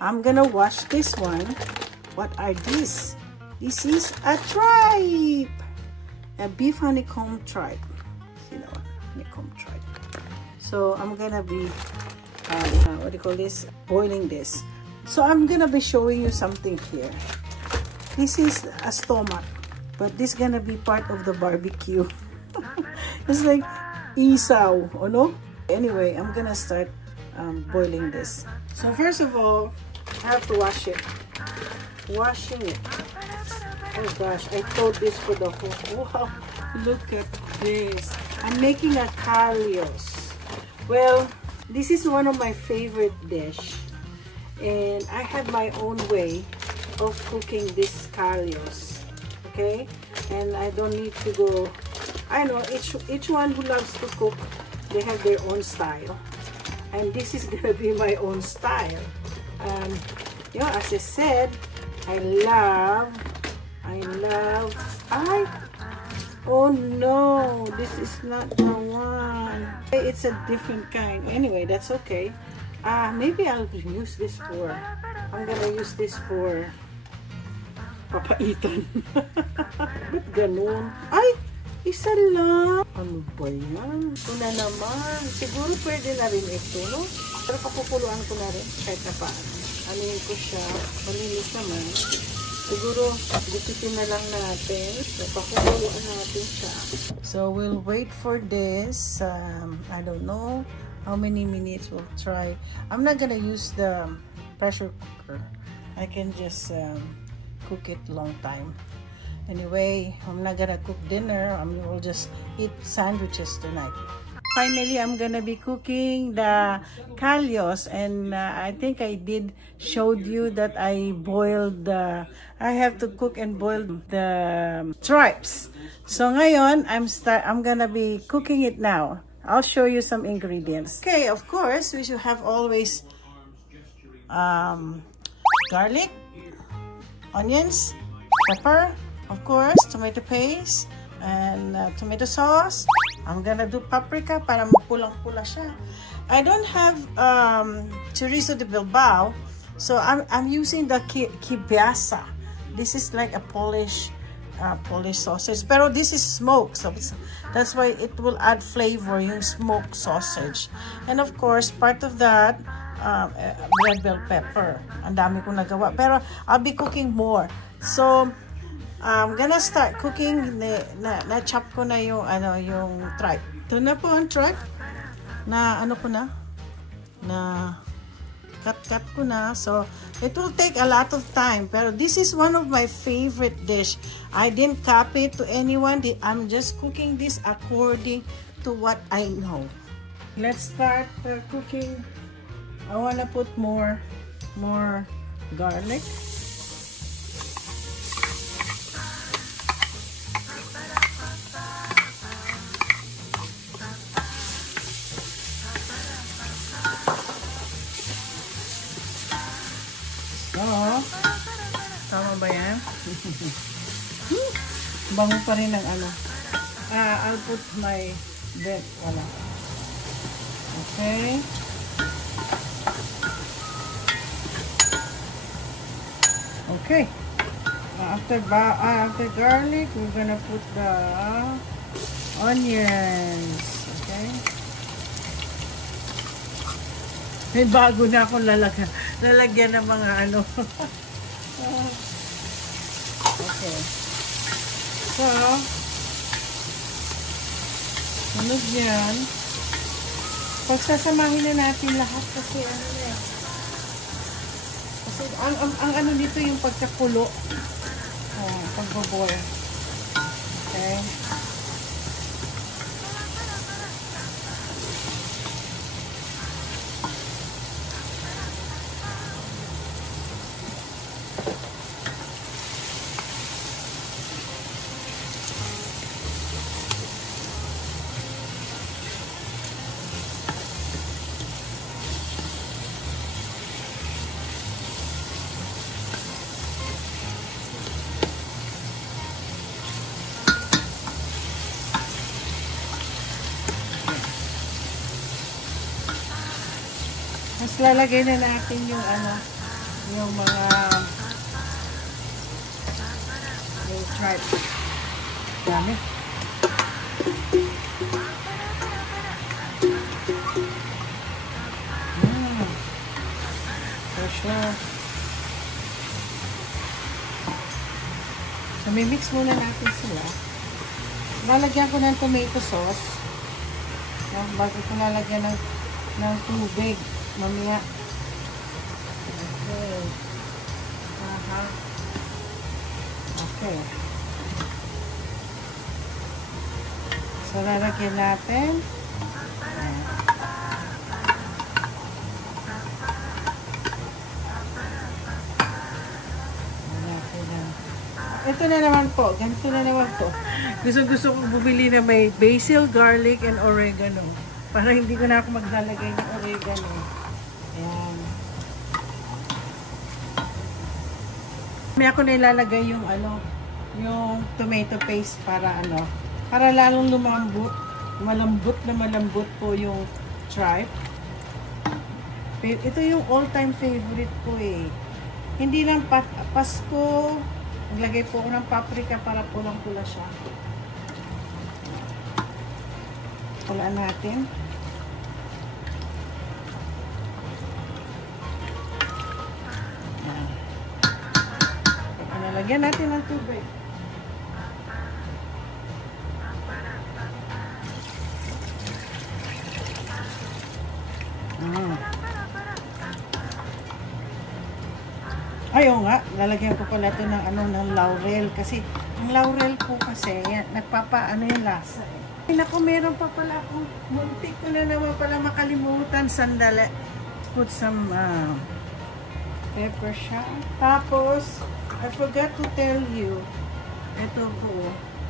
I'm gonna wash this one. What are these? This is a tripe, a beef honeycomb tripe. You know what? Honeycomb tripe. So I'm gonna be what do you call this? Boiling this. So I'm gonna be showing you something here. This is a stomach, but this is gonna be part of the barbecue. It's like isaw, oh no? Anyway, I'm gonna start boiling this. So first of all, I have to wash it. Washing it. Oh gosh, I thought this for the whole. Wow, look at this. I'm making a callos. Well, this is one of my favorite dish, and I have my own way of cooking this callos. Okay, and I don't need to go. I know each one who loves to cook, they have their own style, and this is gonna be my own style. You know, as I said, oh no, this is not the one. It's a different kind. Anyway, that's okay. Maybe I'll use this for, I'm gonna use this for papaitan. Ba't ganun? Ay! Isa lang. Ano ba yan? Ito na naman. Siguro pwede na rin ito, no? Pero kapupuluan ko na rin kahit na paano. Anuin ko siya. Malinis naman. Siguro, gupitin na lang natin. So, pakupuluan natin siya. So, we'll wait for this. I don't know how many minutes we'll try. I'm not gonna use the pressure cooker. I can just cook it long time. Anyway, I'm not gonna cook dinner. We'll just eat sandwiches tonight. Finally, I'm gonna be cooking the callos, and I think I did showed you that I boiled the. I have to cook and boil the stripes. So ngayon, I'm gonna be cooking it now. I'll show you some ingredients. Okay, of course, we should have always garlic, onions, pepper. Of course, tomato paste and tomato sauce. I'm gonna do paprika para mapulang-pula siya. I don't have chorizo de Bilbao, so I'm using the kibiasa. This is like a Polish sausage, pero this is smoked, so that's why it will add flavor, yung smoked sausage. And of course, part of that, red bell pepper. Ang dami kong nagawa, pero I'll be cooking more. So I'm gonna start cooking. Na-chop ko na yung yung tripe. Ito na po ang tripe. Na cut ko na. So it will take a lot of time. Pero this is one of my favorite dish. I didn't copy it to anyone. I'm just cooking this according to what I know. Let's start cooking. I wanna put more garlic. Tama ba yan? Bango pa rin ng I'll put my bread. Wala. Okay. Okay. After garlic, we're gonna put the onions. Okay. May bago na akong lalagyan ng mga Okay. So, sunod yan. Pagsasamahin na natin lahat kasi kasi ang dito yung pagkakulo. Pagbaboil. Okay. Mas lalagay na natin yung yung mga yung tripe. Dami. For sure. So, may mix muna natin sila. Lalagyan ko ng tomato sauce. Bago ko lalagyan ng tubig. Mamaya. Okay. Aha. Okay. So, lalagyan natin. Ito na naman po. Ganito na naman po. Gusto ko bumili na may basil, garlic, and oregano. Para hindi ko na ako maglalagay ng oregano. Ayan. May ako na ilalagay yung yung tomato paste para para lalong lumambot. Malambot po yung tripe. Ito yung all-time favorite ko eh. Hindi lang Pasko. Naglagay po ako ng paprika para pulang-pula siya. Pulaan natin. Nalagyan natin ng tubig. Ayaw nga, lalagyan ko pala ito ng laurel kasi ang laurel po kasi nagpapaano yung lasa eh. Naku, meron pa pala akong muntik ko na naman pala makalimutan. Sandali. Put some pepper siya. Tapos I forgot to tell you, ito po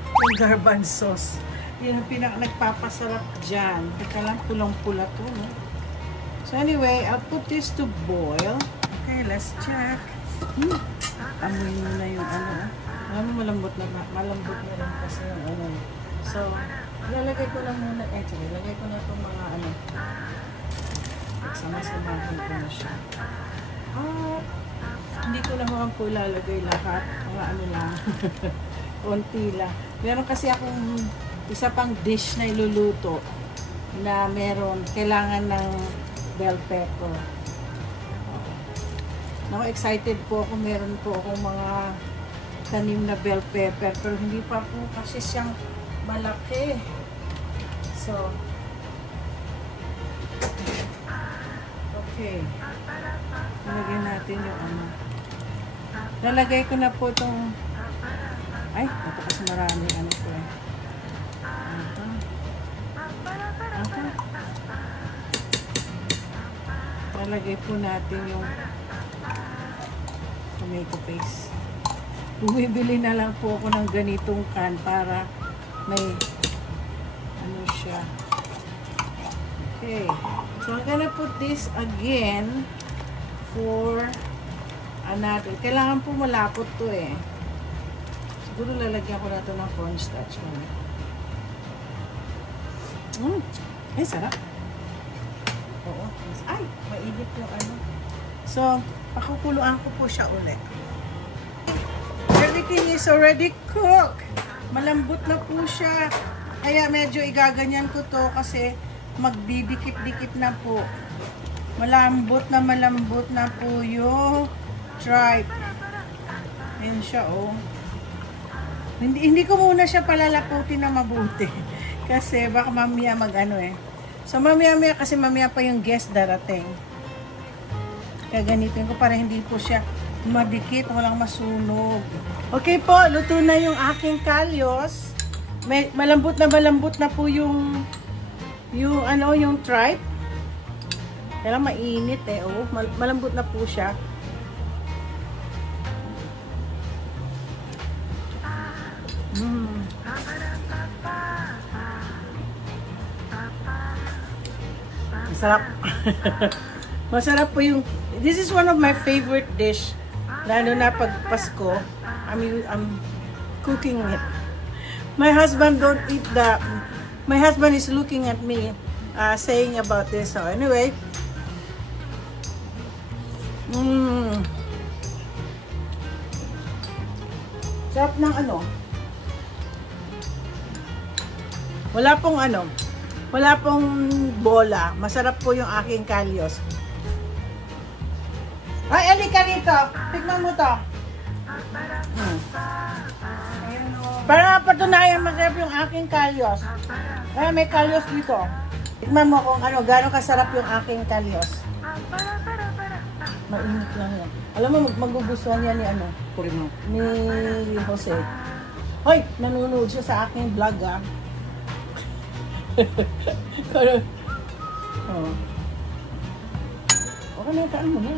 yung garbanzos. Yun ang nagpapasarap dyan. Teka lang, pulang-pula to, no? So anyway, I'll put this to boil. Okay, let's check. Amoy mo na yung malambot na rin kasi yung So, ilalagay ko lang muna, ilalagay ko na itong mga sama-samahin ko na siya. Hindi ko naman po ilalagay lahat, mga lang, konti lang. Meron kasi akong isa pang dish na iluluto na kailangan ng bell pepper. Ako excited po ako, meron po akong mga tanim na bell pepper pero hindi pa po kasi siyang malaki. So, okay. Lalagyan natin yung Lalagay ko na po itong ito kasi marami po eh. Lalagay po natin yung tomato paste. Bumibili na lang po ako ng ganitong can para may siya. Okay. So, I'm gonna put this again for another. Kailangan po malapot to eh. Siguro lalagyan ko na to ng cornstarch. Ay, sarap. Oo. Ay, mainit yung So, pakukuluan ko po siya ulit. Everything is already cooked. Malambot na po siya. Kaya medyo igaganyan ko to kasi magdidikit-dikit na po. Malambot na po yung tripe. Ayan siya, oh. Hindi ko muna siya palalaputin na mabuti. Kasi baka mamaya So, mamaya kasi mamaya pa yung guest darating. Kaya ganitin ko para hindi po siya madikit, walang masunog. Okay po, luto na yung aking kalyos. Malambot na po yung tripe. Kaya mainit eh, oh. Malambot na po siya. Masarap. Masarap po yung this is one of my favorite dish. Lalo na pag Pasko. I'm cooking it. My husband don't eat that. My husband is looking at me saying about this. So anyway. Sarap ng ano. Wala pong ano. Wala pong bola. Masarap po yung aking kalyos. Ay, alika rito. Tignan mo to. Para mapatunayan masarap yung aking kalyos. Ay, may kalyos dito. Tignan mo kung ano, gano'ng kasarap yung aking kalyos. Mainit lang yan. Alam mo, magugustuhan yan ni ano? Ni Jose. Hoy, nanonood siya sa aking vlog ah. Oh. Okay na, taan mo na.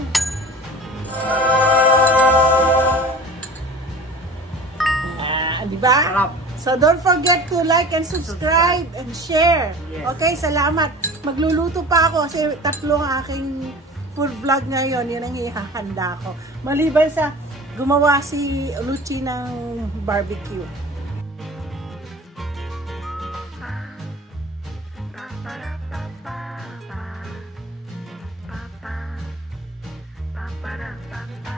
Diba? So don't forget to like and subscribe and share. Yes. Okay, salamat. Magluluto pa ako kasi tatlong aking food vlog ngayon. Yun ang ihahanda ko. Maliban sa gumawa si Luchi ng barbecue. Ba-ba-da-ba-ba.